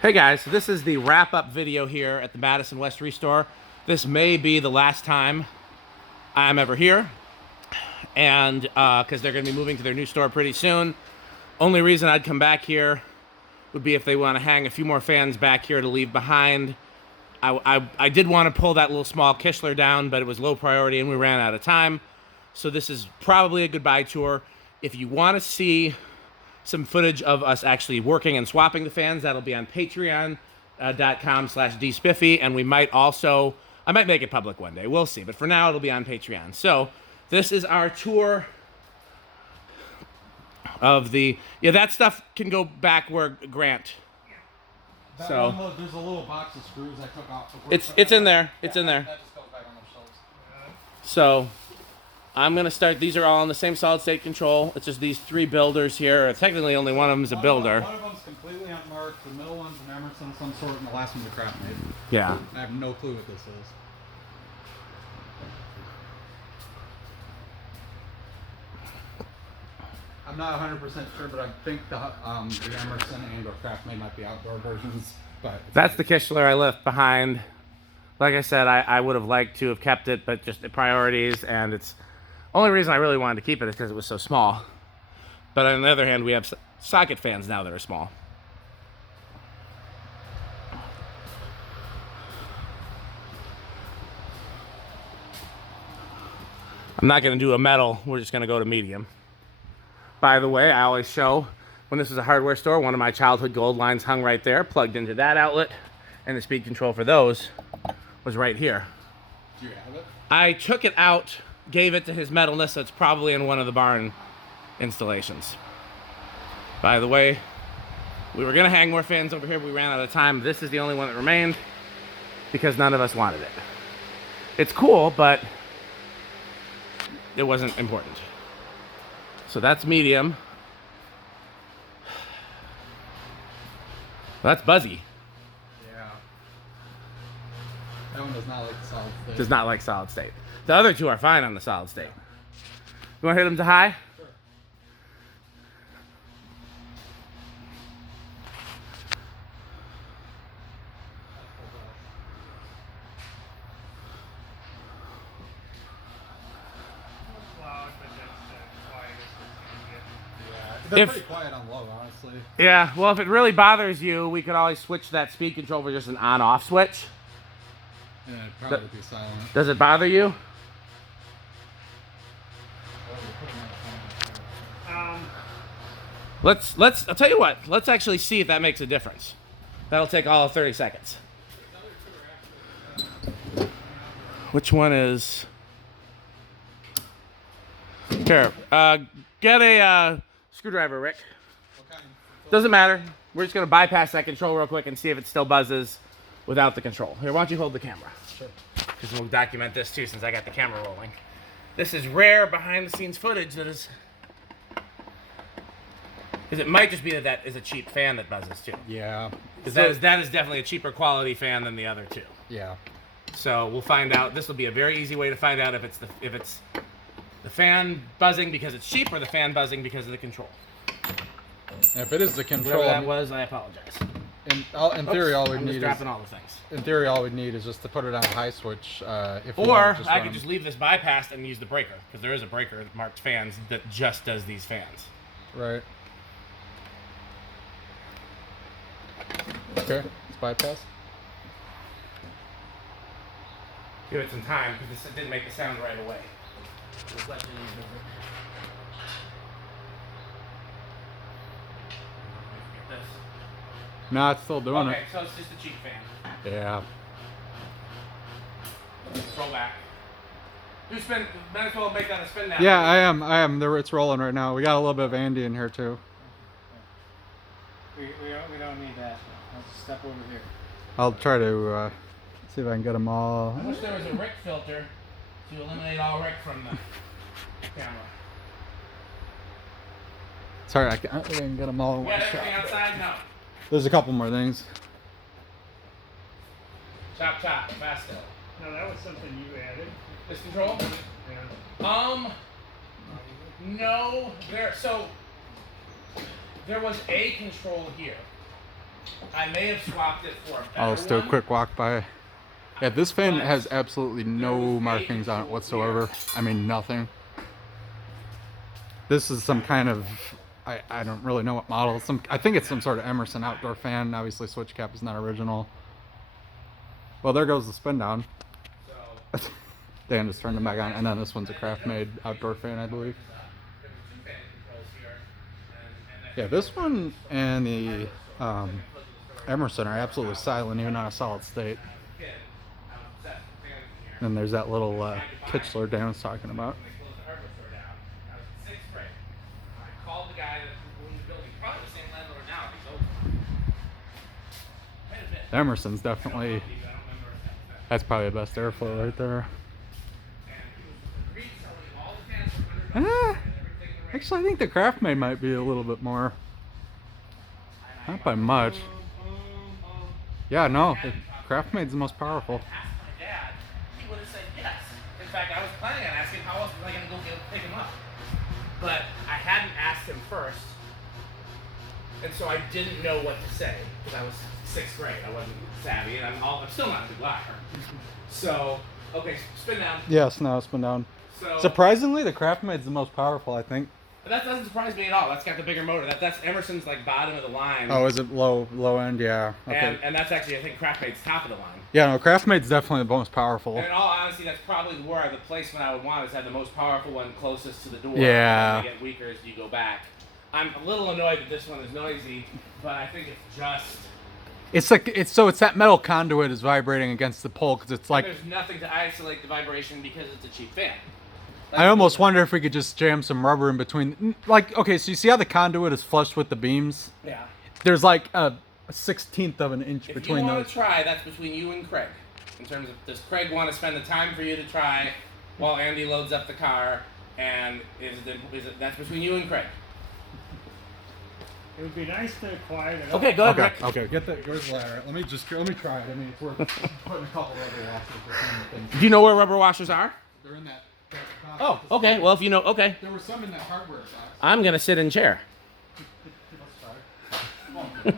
Hey guys, so this is the wrap-up video here at the Madison West Restore. This may be the last time I'm ever here, and because they're going to be moving to their new store pretty soon. Only reason I'd come back here would be if they want to hang a few more fans back here to leave behind. I did want to pull that little small Kichler down, but it was low priority and we ran out of time. So this is probably a goodbye tour. If you want to see some footage of us actually working and swapping the fans, that'll be on patreon.com/dspiffy, and we might also, I might make it public one day, we'll see, but for now it'll be on Patreon. So this is our tour of the, that stuff can go back where Grant. So there's a little box of screws I took off. It's in there. It's in there. That just goes back on those shelves. So I'm gonna start. These are all in the same solid state control. It's just these three builders here. Technically, only one of them is a builder. One of them's completely unmarked. The middle one's an Emerson, some sort, and the last one's a craft made. Yeah. I have no clue what this is. I'm not 100% sure, but I think the Emerson and or craft made might be outdoor versions. But That's the Kichler I left behind. Like I said, I would have liked to have kept it, but just the priorities, and it's only reason I really wanted to keep it is because it was so small. But on the other hand, we have socket fans now that are small. I'm not going to do a metal. We're just going to go to medium. By the way, I always show when this was a hardware store, one of my childhood gold lines hung right there, plugged into that outlet, and the speed control for those was right here. do you have it? I took it out, gave it to his metalness, so it's probably in one of the barn installations. By the way, we were gonna hang more fans over here, but we ran out of time. This is the only one that remained because none of us wanted it. It's cool, but it wasn't important. So that's medium. That's buzzy. Yeah. That one does not like the solid state. Does not like solid state. The other two are fine on the solid state. You want to hit them to high? Sure. They're pretty quiet on low, honestly. Yeah, well, if it really bothers you, we could always switch that speed control for just an on-off switch. Yeah, it'd probably be silent. Does it bother you? I'll tell you what, let's actually see if that makes a difference. That'll take all of 30 seconds. Which one is... Here, get a screwdriver, Rick. Doesn't matter. We're just gonna bypass that control real quick and see if it still buzzes without the control. Here, why don't you hold the camera? Sure. Because we'll document this too, since I got the camera rolling. This is rare behind-the-scenes footage that is... Because it might just be that is a cheap fan that buzzes too. Yeah. Because that is definitely a cheaper quality fan than the other two. Yeah. So we'll find out. This will be a very easy way to find out if it's the fan buzzing because it's cheap or the fan buzzing because of the control. If it is the control, Whatever that was, I apologize. in theory, all we I'm just need dropping all the things. in theory all we need is just to put it on high switch. If we Or want to I run- could just leave this bypassed and use the breaker, because there is a breaker marked fans that just does these fans. Right. Okay, it's bypass. Give it some time because this didn't make the sound right away. Just let you use it. Get this. No, it's still doing Okay, so it's just a cheap fan. it. Yeah. Roll back. Do spin. Might as well make that a spin now. Yeah, I am. It's rolling right now. We got a little bit of Andy in here too. We don't need that. I'll just step over here. I'll try to see if I can get them all. I wish there was a Rick filter to eliminate all Rick from the camera. Sorry, I can get them all in You one got shot. everything outside? No. There's a couple more things. Chop, chop, fasto. No, that was something you added. This control? Yeah. No. So there was a control here. I may have swapped it for a better I'll just do a one. quick walk by. Yeah, this fan has absolutely no markings on it whatsoever. I mean, nothing. This is some kind of, I don't really know what model. I think it's some sort of Emerson outdoor fan. Obviously, switch cap is not original. Well, there goes the spin down. Dan just turned them back on, and then this one's a craft-made outdoor fan, I believe. Yeah, this one and the Emerson are absolutely silent, even on a solid state. And there's that little Kichler Dan was talking about. The Emerson's definitely, that's probably the best airflow right there. Actually, I think the Craftmade might be a little bit more. Not by much. Yeah, no, the Craftmade's the most powerful. My dad, he would have said yes. In fact, I was planning on asking how else was I going to go pick him up. But I hadn't asked him first. And so I didn't know what to say. Because I was 6th grade. I wasn't savvy. And I'm still not a good liar. So, okay, spin down. Yes, no, spin down. So, surprisingly, the Craftmade's the most powerful, I think. That doesn't surprise me at all. That's got the bigger motor. That's Emerson's like bottom of the line. Oh, is it low end? Yeah. Okay. And that's actually, I think, Craftmade's top of the line. Yeah, no, Craftmade's definitely the most powerful. And in all honesty, that's probably where the placement I would want is have the most powerful one closest to the door. Yeah. And they get weaker as you go back. I'm a little annoyed that this one is noisy, but I think it's just. It's like it's that metal conduit is vibrating against the pole because it's like. There's nothing to isolate the vibration because it's a cheap fan. I almost wonder if we could just jam some rubber in between. Like, okay, so you see how the conduit is flush with the beams? Yeah. There's like a 1/16 of an inch between those. If you want to try, that's between you and Craig. In terms of, does Craig want to spend the time for you to try while Andy loads up the car? And that's between you and Craig. It would be nice to quiet it up. Okay, go ahead, Rick. Okay. Where's the ladder? Let me try it. I mean, it's worth putting a couple rubber washers. Do you know where rubber washers are? They're in that. Oh, okay. Well, if you know, okay. There were some in that hardware box. I'm gonna sit in a chair. Let's try.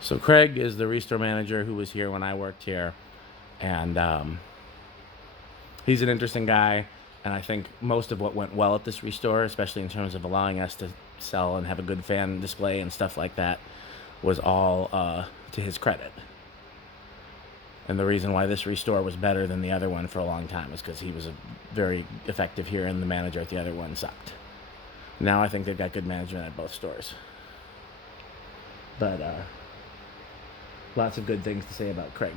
So Craig is the restore manager who was here when I worked here, and he's an interesting guy. And I think most of what went well at this restore, especially in terms of allowing us to sell and have a good fan display and stuff like that, was all to his credit. And the reason why this restore was better than the other one for a long time is because he was very effective here, and the manager at the other one sucked. Now I think they've got good management at both stores. But lots of good things to say about Craig.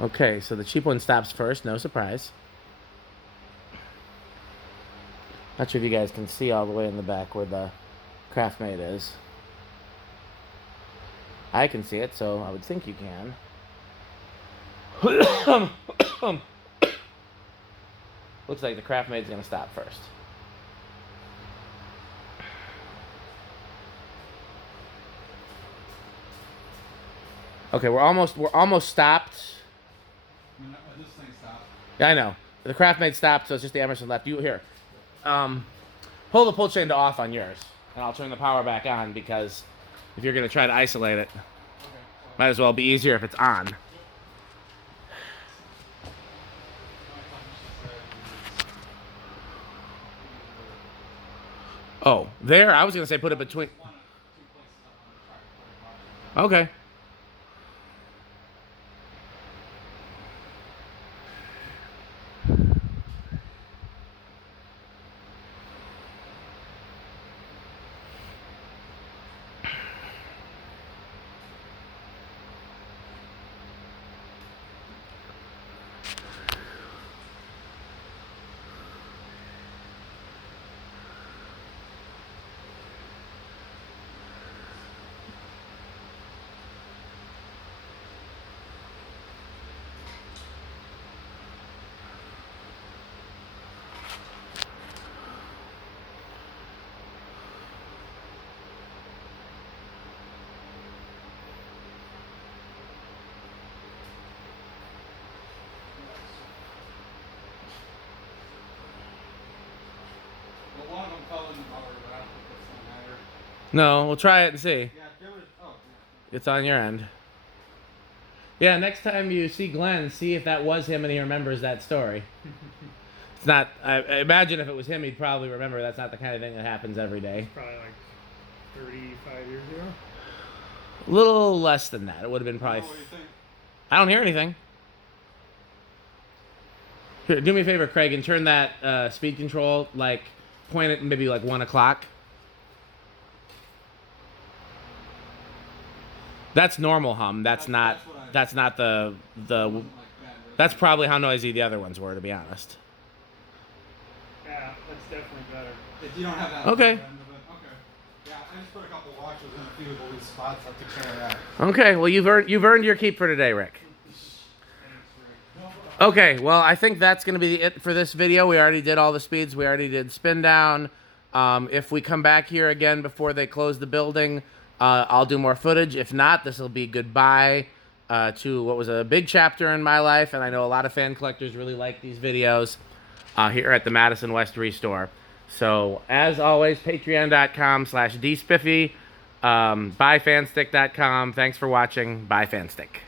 Okay, so the cheap one stops first, no surprise. Not sure if you guys can see all the way in the back where the Craftmade is. I can see it, so I would think you can. Looks like the Craftmade's gonna stop first. Okay, we're almost stopped. This thing stopped. Yeah, I know. The Craftmade stopped, so it's just the Emerson left. You here. Pull the pull chain to off on yours, and I'll turn the power back on because if you're gonna try to isolate it, might as well be easier if it's on. Oh, there. I was gonna say put it between. Okay. No, we'll try it and see. Yeah, give it. Oh. It's on your end. Yeah, next time you see Glenn, see if that was him and he remembers that story. It's not. I imagine if it was him, he'd probably remember. That's not the kind of thing that happens every day. Probably like 35 years ago. A little less than that. It would have been probably. What do you think? I don't hear anything. Here, do me a favor, Craig, and turn that speed control, like, point it maybe like 1 o'clock. That's normal hum. That's not the that's probably how noisy the other ones were, to be honest. Yeah, that's definitely better. If you don't have that. Okay. Okay. Yeah, I just put a couple watches in a few of these spots up to carry out. Okay, well you've earned your keep for today, Rick. Okay, well I think that's gonna be it for this video. We already did all the speeds. We already did spin down. If we come back here again before they close the building, I'll do more footage. If not, this will be goodbye to what was a big chapter in my life, and I know a lot of fan collectors really like these videos here at the Madison West Restore. So, as always, patreon.com/dspiffy, buyfanstick.com. Thanks for watching. Bye, Fanstick.